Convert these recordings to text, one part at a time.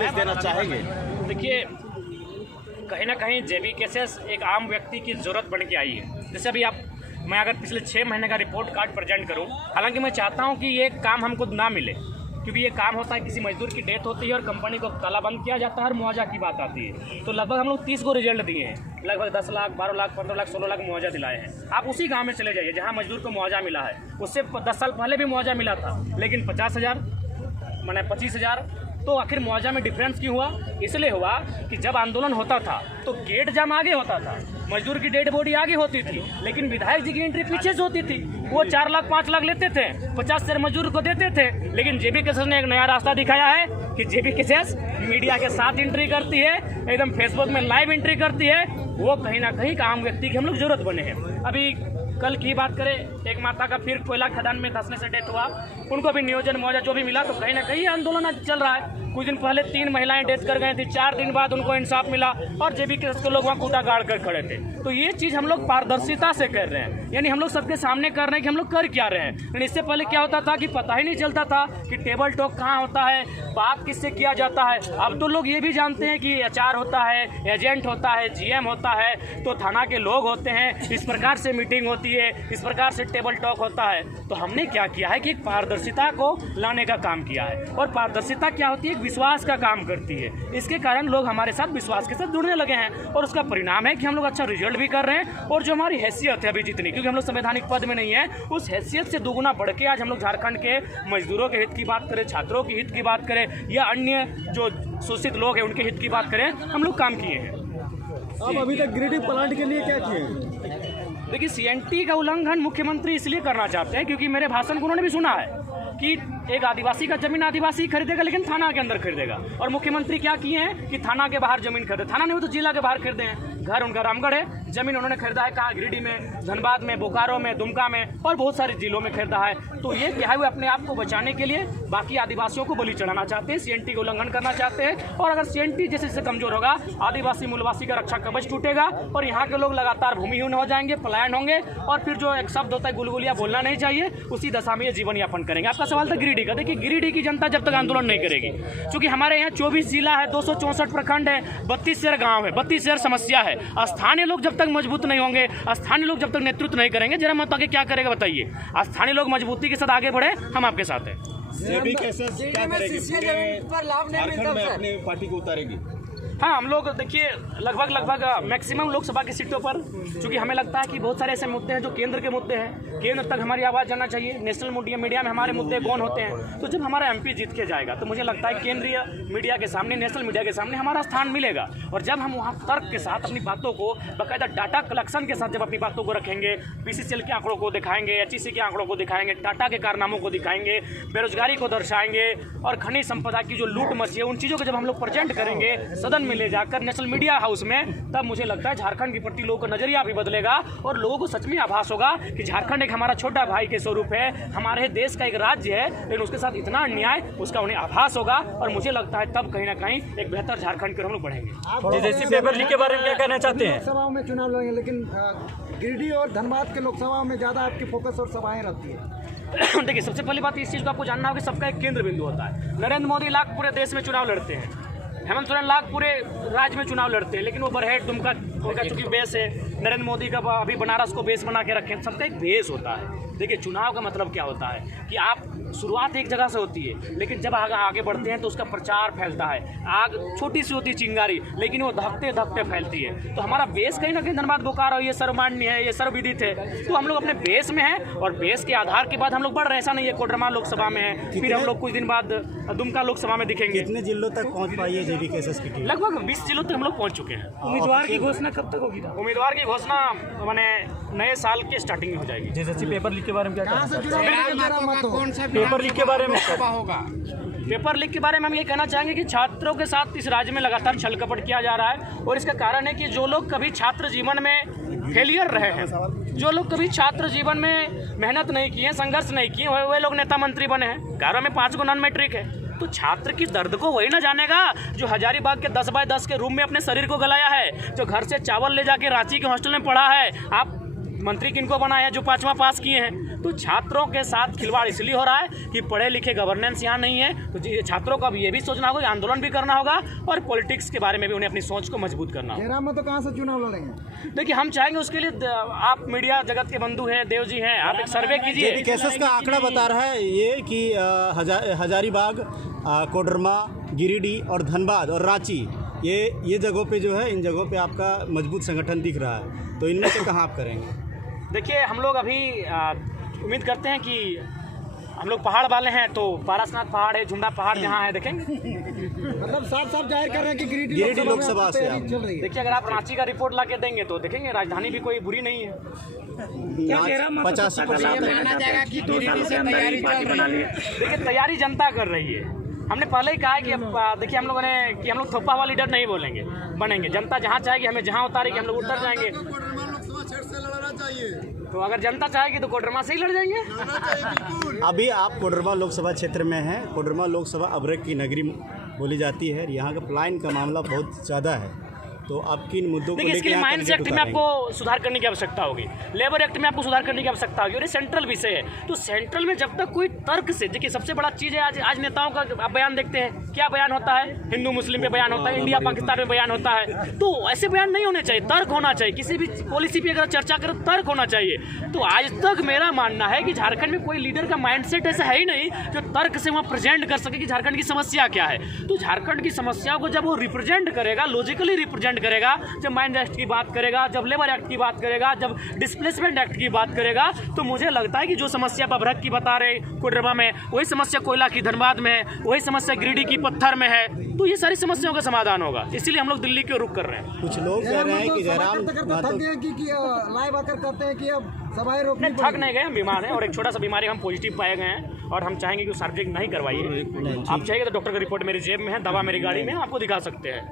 संदेश देना चाहेंगे? देखिए, कहीं ना कहीं जेबी केसेस एक आम व्यक्ति की ज़रूरत बन के आई है। जैसे अभी मैं अगर पिछले 6 महीने का रिपोर्ट कार्ड प्रेजेंट करूं, हालांकि मैं चाहता हूं कि ये काम हमको ना मिले, क्योंकि ये काम होता है किसी मजदूर की डेथ होती है और कंपनी को तालाबंद किया जाता है और मुआवजा की बात आती है। तो लगभग हम लोग 30 को रिजल्ट दिए हैं, लगभग 10 लाख, 12 लाख, 15 लाख, 16 लाख मुआवजा दिलाए हैं। आप उसी गांव में चले जाइए जहां मजदूर को मुआवजा मिला है, उससे 10 साल पहले भी मुआवजा मिला था, लेकिन 50,000 मैंने 25,000। तो आखिर मुआवजा में डिफरेंस क्यों हुआ? इसलिए हुआ कि जब आंदोलन होता था तो गेट जाम आगे होता था, मजदूर की डेड बॉडी आगे होती थी, लेकिन विधायक जी की एंट्री पीछे से होती थी। वो 4 लाख 5 लाख लेते थे, 50 शेयर मजदूर को देते थे। लेकिन जेबी केसेस ने एक नया रास्ता दिखाया है कि जेबी केसेस मीडिया के साथ एंट्री करती है, एकदम फेसबुक में लाइव एंट्री करती है। वो कहीं ना कहीं आम व्यक्ति की हम लोग जरूरत बने हैं। अभी कल की बात करें, एक माता का फिर कोयला खदान में धंसने से डेथ हुआ, उनको भी नियोजन मुआवजा जो भी मिला। तो कहीं ना कहीं आंदोलन आज चल रहा है। कुछ दिन पहले 3 महिलाएं डेथ कर गई थी, 4 दिन बाद उनको इंसाफ मिला और जेबी केस के लोग वहाँ कूटा गाड़ कर खड़े थे। तो ये चीज़ हम लोग पारदर्शिता से कर रहे हैं, यानी हम लोग सबके सामने कर रहे हैं कि हम लोग कर क्या रहे हैं। लेकिन इससे पहले क्या होता था कि पता ही नहीं चलता था कि टेबल टॉक कहाँ होता है, बात किससे किया जाता है। अब तो लोग ये भी जानते हैं कि एचआर होता है, एजेंट होता है, जीएम होता है, तो थाना के लोग होते हैं, इस प्रकार से मीटिंग होती है, इस प्रकार से टेबल टॉक होता है। तो हमने क्या किया है कि एक पारदर्शिता को लाने का काम किया है। और पारदर्शिता क्या होती है? एक विश्वास का काम करती है। इसके कारण लोग हमारे साथ विश्वास के साथ जुड़ने लगे हैं और उसका परिणाम है कि हम लोग अच्छा रिजल्ट भी कर रहे हैं। और जो हमारी हैसियत है अभी जितनी, क्योंकि हम लोग संवैधानिक पद में नहीं है, उस हैसियत से दोगुना बढ़ के आज हम लोग झारखंड के मजदूरों के हित की बात करें, छात्रों के हित की बात करें या अन्य जो शोषित लोग हैं उनके हित की बात करें, हम लोग काम किए हैं। अब अभी तक गिरिडीह प्लांट के लिए क्या किए? देखिए, सीएनटी का उल्लंघन मुख्यमंत्री इसलिए करना चाहते हैं क्योंकि मेरे भाषण को उन्होंने भी सुना है कि एक आदिवासी का जमीन आदिवासी खरीदेगा, लेकिन थाना के अंदर खरीदेगा। और मुख्यमंत्री क्या किए हैं कि थाना के बाहर जमीन खरीदे, थाना नहीं हो तो जिला के बाहर खरीदे हैं। घर उनका रामगढ़ है, जमीन उन्होंने खरीदा है कहाँ? गिरिडीह में, धनबाद में, बोकारो में, दुमका में और बहुत सारे जिलों में खरीदा है। तो ये क्या है, वो अपने आप को बचाने के लिए बाकी आदिवासियों को बलि चढ़ाना चाहते हैं, सीएनटी का उल्लंघन करना चाहते हैं। और अगर सीएनटी जैसे जैसे कमजोर होगा, आदिवासी मूलवासी का रक्षा कवच टूटेगा और यहाँ के लोग लगातार भूमिहीन हो जाएंगे, पलायन होंगे और फिर जो एक शब्द होता है गुलगुलिया बोलना नहीं चाहिए, उसी दशा में ये जीवन यापन करेंगे। आपका सवाल था गिरिडीह का। देखिए, गिरिडीह की जनता जब तक आंदोलन नहीं करेगी, क्योंकि हमारे यहाँ 24 जिला है, 264 प्रखंड है, 32 शहर गाँव है, 32 शहर समस्या है। स्थानीय लोग जब तक मजबूत नहीं होंगे, स्थानीय लोग जब तक नेतृत्व नहीं करेंगे, जरा मत आगे क्या करेगा बताइए? स्थानीय लोग मजबूती के साथ आगे बढ़े, हम आपके साथ हैं। जेबी केसेस क्या करेगी? झारखंड में अपनी पार्टी को उतारेगी? हाँ, हम लोग देखिए लगभग मैक्सिमम लोकसभा की सीटों पर, क्योंकि हमें लगता है कि बहुत सारे ऐसे मुद्दे हैं जो केंद्र के मुद्दे हैं, केंद्र तक हमारी आवाज़ जाना चाहिए। नेशनल मीडिया में हमारे मुद्दे कौन होते हैं, तो जब हमारा एमपी जीत के जाएगा तो मुझे लगता है केंद्रीय मीडिया के सामने, नेशनल मीडिया के सामने हमारा स्थान मिलेगा। और जब हम वहाँ तर्क के साथ अपनी बातों को बाकायदा डाटा कलेक्शन के साथ जब अपनी बातों को रखेंगे, बीसीसीएल के आंकड़ों को दिखाएंगे, एचईसी के आंकड़ों को दिखाएंगे, टाटा के कारनामों को दिखाएंगे, बेरोजगारी को दर्शाएंगे और खनिज संपदा की जो लूट मची है, उन चीज़ों को जब हम लोग प्रेजेंट करेंगे सदन में ले जाकर नेशनल मीडिया हाउस में, तब मुझे लगता है झारखंड के प्रति लोगों का नजरिया भी बदलेगा और लोगों को सच में आभास होगा कि झारखंड एक हमारा छोटा भाई के स्वरूप है, हमारे देश का एक राज्य है, लेकिन उसके साथ इतना अन्याय, उसका उन्हें आभास होगा। और मुझे लगता है तब कहीं ना कहीं एक बेहतर झारखंड के हम लोग बढ़ेंगे। जैसे पेपर लीक के बारे में क्या कहना चाहते हैं? लोकसभाओं में चुनाव लड़ेंगे, लेकिन गिरिडीह और धनबाद के लोकसभाओं में ज़्यादा आपकी फोकस और सभाएं रहती है। देखिए, सबसे पहली बात इस चीज़ को आपको जानना होगा कि सबका एक केंद्र बिंदु होता है। नरेंद्र मोदी लाख पूरे देश में चुनाव लड़ते हैं, हेमंत सोरेन लाख पूरे राज्य में चुनाव लड़ते हैं, लेकिन वो बरहेट दुमका उनका चूंकि बेस है, नरेंद्र मोदी का अभी बनारस को बेस बना के रखें, सबका एक बेस होता है। देखिए, चुनाव का मतलब क्या होता है कि आप शुरुआत एक जगह से होती है, लेकिन जब आगे बढ़ते हैं तो उसका प्रचार फैलता है। आग छोटी सी होती है चिंगारी, लेकिन वो धकते धकते फैलती है। तो हमारा बेस कहीं ना कहीं धनबाद बोकारो ये सर्वमान्य है, ये सर्वविदित है। तो हम लोग अपने बेस में हैं और बेस के आधार के बाद हम लोग बढ़ रहे हैं। ऐसा नहीं है कोडरमा लोकसभा में है, फिर हम लोग कुछ दिन बाद दुमका लोकसभा में दिखेंगे। कितने जिलों तक पहुँच पाई है जेबी केसेस की टीम? लगभग 20 जिलों तक हम लोग पहुँच चुके हैं। उम्मीदवार की घोषणा कब तक होगी? उम्मीदवार की घोषणा मैंने नए साल के स्टार्टिंग में हो जाएगी। जैसे पेपर लीक के बारे में क्या कहना चाहते हैं? पेपर लीक के बारे में पेपर लीक के बारे में हम ये कहना चाहेंगे कि छात्रों के साथ इस राज्य में लगातार छल कपट किया जा रहा है। और इसका कारण है कि जो लोग कभी छात्र जीवन में फेलियर रहे हैं, जो लोग कभी छात्र जीवन में मेहनत नहीं किए, संघर्ष नहीं किए, वे लोग नेता मंत्री बने हैं। घरों में 5 गो नॉन मैट्रिक है। तो छात्र की दर्द को वही ना जानेगा जो हजारीबाग के 10 बाय 10 के रूम में अपने शरीर को गलाया है, जो घर से चावल ले जाके रांची के हॉस्टल में पढ़ा है। आप मंत्री किनको बनाए हैं जो 5वां पास किए हैं। तो छात्रों के साथ खिलवाड़ इसलिए हो रहा है कि पढ़े लिखे गवर्नेंस यहाँ नहीं है। तो छात्रों को अब ये भी सोचना होगा, आंदोलन भी करना होगा और पॉलिटिक्स के बारे में भी उन्हें अपनी सोच को मजबूत करना होगा। जयराम महतो कहाँ से चुनाव लड़ेंगे? देखिए, हम चाहेंगे उसके लिए आप मीडिया जगत के बंधु हैं, देव जी हैं, आप एक सर्वे कीजिए। जेबी केसेस का आंकड़ा बता रहा है ये कि हजारीबाग, कोडरमा, गिरिडीह और धनबाद और रांची, ये जगहों पे जो है, इन जगहों पे आपका मजबूत संगठन दिख रहा है। तो इनमें से कहाँ आप करेंगे? देखिए, हम लोग अभी उम्मीद करते हैं कि हम लोग पहाड़ वाले हैं, तो पारसनाथ पहाड़ है, झुंडा पहाड़ जहाँ है, देखेंगे। मतलब साफ जाहिर कर रहे हैं कि गिरिडीह लोकसभा से आप चल रही है। देखिए, अगर आप रांची का रिपोर्ट ला के देंगे तो देखेंगे राजधानी भी कोई बुरी नहीं है। 85% देखिए, तैयारी जनता कर रही है। हमने पहले ही कहा है कि देखिए, हम लोगों ने कि हम लोग थोपा हुआ लीडर नहीं बोलेंगे, बनेंगे। जनता जहाँ चाहेगी, हमें जहाँ उतारेगी हम लोग उतर जाएंगे। तो अगर जनता चाहेगी तो कोडरमा से ही लड़ जाएंगे। अभी आप कोडरमा लोकसभा क्षेत्र में हैं। कोडरमा लोकसभा अभ्रक की नगरी बोली जाती है। यहाँ का पलायन का मामला बहुत ज़्यादा है। तो आप किन मुद्दों को देखिए, इसके लिए माइंस एक्ट में आपको सुधार करने की आवश्यकता होगी, लेबर एक्ट में आपको सुधार करने की आवश्यकता होगी, और ये सेंट्रल विषय है। तो सेंट्रल में जब तक कोई तर्क से, देखिए सबसे बड़ा चीज़ है आज नेताओं का आप बयान देखते हैं, क्या बयान होता है? हिंदू मुस्लिम पे बयान होता है, इंडिया पाकिस्तान में बयान होता है। तो ऐसे बयान नहीं होने चाहिए, तर्क होना चाहिए। किसी भी पॉलिसी पर अगर चर्चा करें तर्क होना चाहिए। तो आज तक मेरा मानना है कि झारखंड में कोई लीडर का माइंडसेट ऐसा है ही नहीं जो तर्क से वहाँ प्रेजेंट कर सके कि झारखंड की समस्या क्या है। तो झारखंड की समस्याओं को जब वो रिप्रेजेंट करेगा, लॉजिकली रिप्रेजेंट करेगा, जब माइंड एक्ट की बात करेगा, जब लेबर एक्ट की बात करेगा, जब डिस्प्लेसमेंट एक्ट की बात करेगा, तो मुझे लगता है कि जो समस्या अभ्रक की बता रहे कोडरमा में, वही समस्या कोयला की धनबाद में है, वही समस्या गिरिडीह की पत्थर में है। तो ये सारी समस्याओं का समाधान होगा। इसीलिए हम लोग दिल्ली की ओर रुख कर रहे हैं। कुछ लोग कह रहे हैं कि जयराम लाइव आकर कहते हैं कि अब सभाएं रोकनी नहीं, थक नहीं गए, हम बीमार हैं और एक छोटा सा बीमारी हम पॉजिटिव पाए गए हैं और हम चाहेंगे कि सार्वजनिक नहीं करवाइए। आप चाहिए तो डॉक्टर का रिपोर्ट मेरी जेब में है, दवा मेरी गाड़ी में है, आपको दिखा सकते हैं।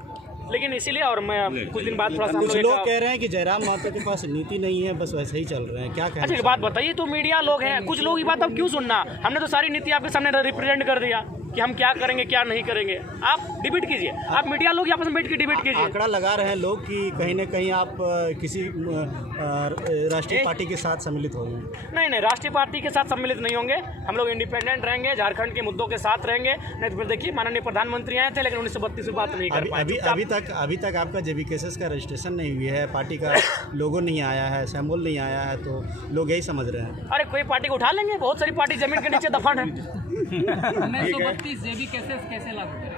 लेकिन इसीलिए, और मैं कुछ दिन बाद थोड़ा सा कुछ लोग कह रहे हैं कि जयराम महतो के पास नीति नहीं है, बस वैसे ही चल रहे हैं। क्या कहना? अच्छा, एक बात बताइए, तो मीडिया लोग हैं, कुछ लोग ये बात अब क्यों सुनना? हमने तो सारी नीति आपके सामने रिप्रेजेंट कर दिया कि हम क्या करेंगे क्या नहीं करेंगे। आप डिबेट कीजिए, आप मीडिया लोग आपस में बैठ के डिबेट कीजिए। आंकड़ा लगा रहे हैं लोग कि कहीं ना कहीं आप किसी राष्ट्रीय पार्टी के साथ सम्मिलित होंगे। नहीं, राष्ट्रीय पार्टी के साथ सम्मिलित नहीं होंगे। हम लोग इंडिपेंडेंट रहेंगे, झारखंड के मुद्दों के साथ रहेंगे। नहीं तो फिर देखिए, माननीय प्रधानमंत्री आए थे लेकिन 1932 में बात नहीं कर पाए। अभी तक आपका जेबी केसेस का रजिस्ट्रेशन नहीं हुई है, पार्टी का लोगो नहीं आया है, सिंबल नहीं आया है, तो लोग यही समझ रहे हैं। अरे कोई पार्टी को उठा लेंगे, बहुत सारी पार्टी जमीन के नीचे दफन है। 1932 जेबी कैसे लागू करें?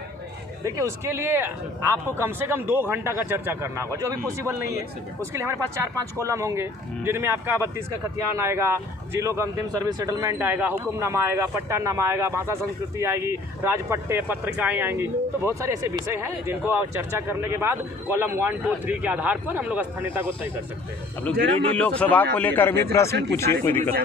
देखिए, उसके लिए आपको कम से कम 2 घंटा का चर्चा करना होगा, जो अभी पॉसिबल नहीं है। उसके लिए हमारे पास 4-5 कॉलम होंगे, जिनमें आपका 32 का खतियान आएगा, जिलों का अंतिम सर्विस सेटलमेंट आएगा, हुक्मनामा आएगा, पट्टानामा आएगा, भाषा संस्कृति आएगी, राजपट्टे, पत्रिकाएं आएंगी। तो बहुत सारे ऐसे विषय हैं जिनको आप चर्चा करने के बाद कॉलम 1, 2, 3 के आधार पर हम लोग स्थानीयता को तय कर सकते हैं। अब लोग गिरिडीह लोकसभा को लेकर भी प्रश्न पूछिए, कोई दिक्कत नहीं।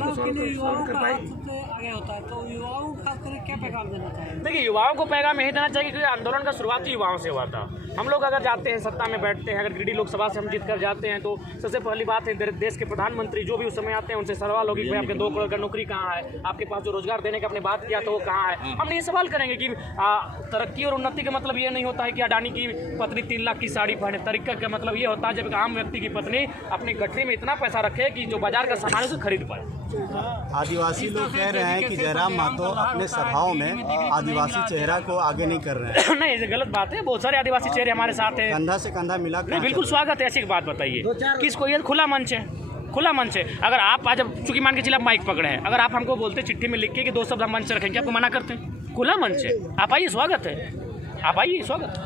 देखिए, युवाओं को पैगाम यही देना चाहिए कि आंदोलन का शुरुआत युवाओं से हुआ था। हम लोग अगर जाते हैं, सत्ता में बैठते हैं, अगर गिरिडीह लोकसभा से हम जीत कर जाते हैं, तो सबसे पहली बात है देश के प्रधानमंत्री जो भी उस समय आते हैं उनसे सवाल होगी कि भाई आपके 2 करोड़ का नौकरी कहाँ है, आपके पास जो रोजगार देने का आपने बात किया तो वो कहाँ है। हमने ये सवाल करेंगे कि तरक्की और उन्नति का मतलब ये नहीं होता है कि अडानी की पत्नी 3 लाख की साड़ी पहने। तरक्की का मतलब ये होता है जब एक आम व्यक्ति की पत्नी अपनी गठरी में इतना पैसा रखे कि जो बाजार का सामान है उसे खरीद पाए। आदिवासी लोग कह रहे हैं कि जयराम महतो अपने सभाओं में आदिवासी चेहरा को आगे नहीं कर रहे हैं। नहीं, ये गलत बात है। बहुत सारे आदिवासी चेहरे हमारे साथ हैं, कंधा से कंधा मिला। नहीं, बिल्कुल स्वागत है। ऐसी बात बताइए किसको? ये खुला मंच है, खुला मंच है। अगर आप आज, चूंकि मान के चलिए आप माइक पकड़े हैं, अगर आप हमको बोलते चिट्ठी में लिख के कि 2 शब्द हम मंच रखें, क्या आपको मना करते हैं? खुला मंच है, आप आइए, स्वागत है, आप आइए, स्वागत है।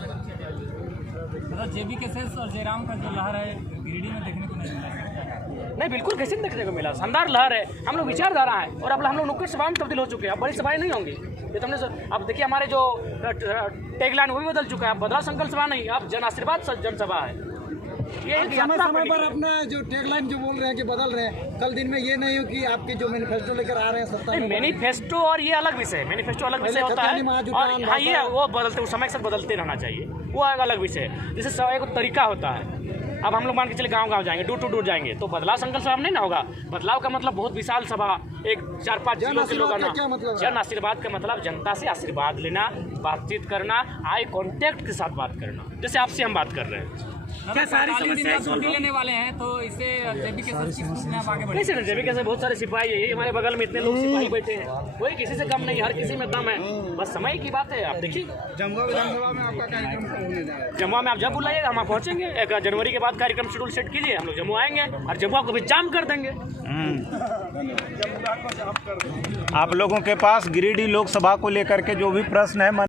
जेबी केसेस और जयराम का जो लहर है गिरिडीह में देखने को नहीं मिला। नहीं, बिल्कुल कैसे देखने को मिला? शानदार लहर है। हम लोग विचारधारा है और अब हम लोग नुक्कड़ सभा में तब्दील हो चुके हैं। अब बड़ी सभाएं नहीं होंगी। ये तुमने अब देखिए, हमारे जो टैगलाइन वो भी बदल चुका है। अब बदलाव संकल्प सभा नहीं, अब जन आशीर्वाद जनसभा है। ये समय पर अपना जो टैगलाइन जो बोल रहे हैं कि बदल रहे हैं, कल दिन में ये नहीं हो कि आपके जो मैनिफेस्टो लेकर आ रहे हैं सत्ता में। मैनिफेस्टो और ये अलग विषय है, मैनिफेस्टो अलग विषय होता है। और हाँ, ये वो बदलते, समय के साथ बदलते रहना चाहिए, वो अलग विषय है। जैसे एक तरीका होता है। अब हम लोग मान के चले गांव-गांव जाएंगे, डोर टू डोर जाएंगे, तो बदलाव संकल्प सभा नहीं ना होगा। बदलाव का मतलब बहुत विशाल सभा, एक 4-5 जिलों के लोग आना। जन आशीर्वाद का मतलब जनता से आशीर्वाद लेना, बातचीत करना, आई कॉन्टैक्ट के साथ बात करना, जैसे आपसे हम बात कर रहे हैं। क्या सारी समस्याएं छुट्टी लेने वाले हैं, तो इससे जेबी केसेस की सूचना आप आगे बढ़े। कैसे ना जेबी कैसे बहुत सारे सिपाही है, ये हमारे बगल में इतने लोग सिपाही बैठे हैं, कोई किसी से कम नहीं, हर किसी में दम है, बस समय की बात है। आप देखिए जमुआ विधानसभा में आपका कार्यक्रम कब होने जा रहा है? जमुआ में आप जब बुलाइएगा हम वहाँ पहुँचेंगे। 1 जनवरी के बाद कार्यक्रम शेड्यूल सेट कीजिए, हम लोग जम्मू आएंगे और जमुआ को भी जाम कर देंगे। आप लोगों के पास गिरिडीह लोकसभा को लेकर के जो भी प्रश्न है